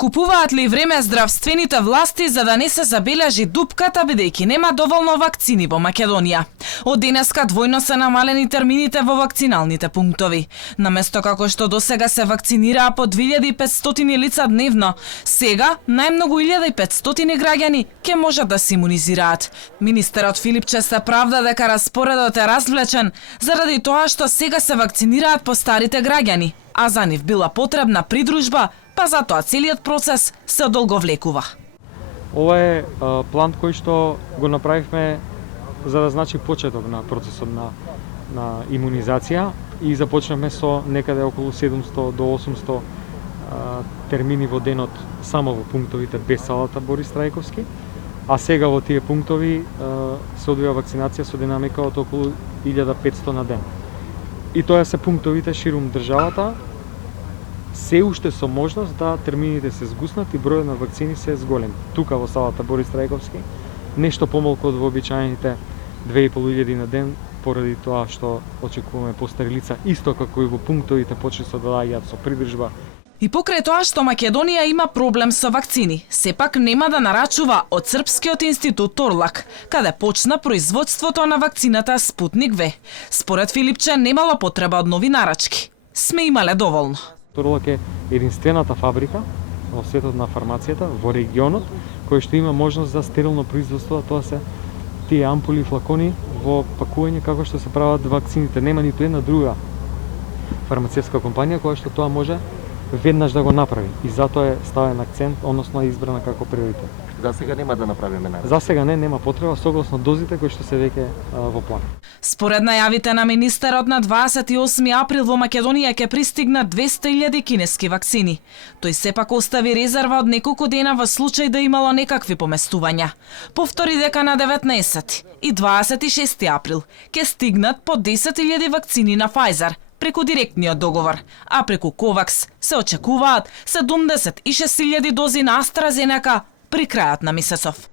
Купуваат ли време здравствените власти за да не се забележи дупката бидејќи нема доволно вакцини во Македонија? Од денеска двојно се намалени термините во вакциналните пунктови. Наместо како што досега се вакцинираа по 2500 лица дневно, сега најмногу 1500 граѓани ќе можат да се имунизираат. Министерот Филипче се правда дека распоредот е развлечен заради тоа што сега се вакцинираат постарите граѓани, а за нив била потребна придружба, па затоа целиот процес се одолговлекува. Ова е план кој што го направивме за да значи почеток на процесот на имунизација и започнавме со некаде околу 700 до 800 термини во денот само во пунктовите без салата Борис Трајковски, а сега во тие пунктови се одвива вакцинација со динамика од околу 1500 на ден. И тоа се пунктовите ширум државата, се уште со можност да термините се згуснат и бројот на вакцини се зголеми. Тука во салата Борис Трајковски, нешто помалку од вообичаените 2500 на ден, поради тоа што очекуваме постари лица, исто како и во пунктовите почне се доаѓаат со придружба. И покрај тоа што Македонија има проблем со вакцини, сепак нема да нарачува од Српскиот институт Торлак, каде почна производството на вакцината Спутник В. Според Филипче немало потреба од нови нарачки. Сме имале доволно. Торлак е единствената фабрика во светот на фармацијата во регионот кој што има можност за стерилно производство, тоа се тие ампули и флакони во пакување како што се прават вакцините. Нема ниту една друга фармацевтска компанија која што тоа може веднаш да го направи. И затоа е ставен акцент, односно е избрана како приоритет. За сега нема да направиме нарачки. За сега нема потреба согласно дозите кои што се веќе во план. Според најавите на министерот, на 28 април во Македонија ќе пристигнат 200.000 кинески вакцини. Тој сепак остави резерва од неколку дена во случај да имало некакви поместувања. Повтори дека на 19 и 26 април ќе стигнат по 10.000 вакцини на Pfizer преку директниот договор, а преку Ковакс се очекуваат 76.000 дози на AstraZeneca при крајот на месецов.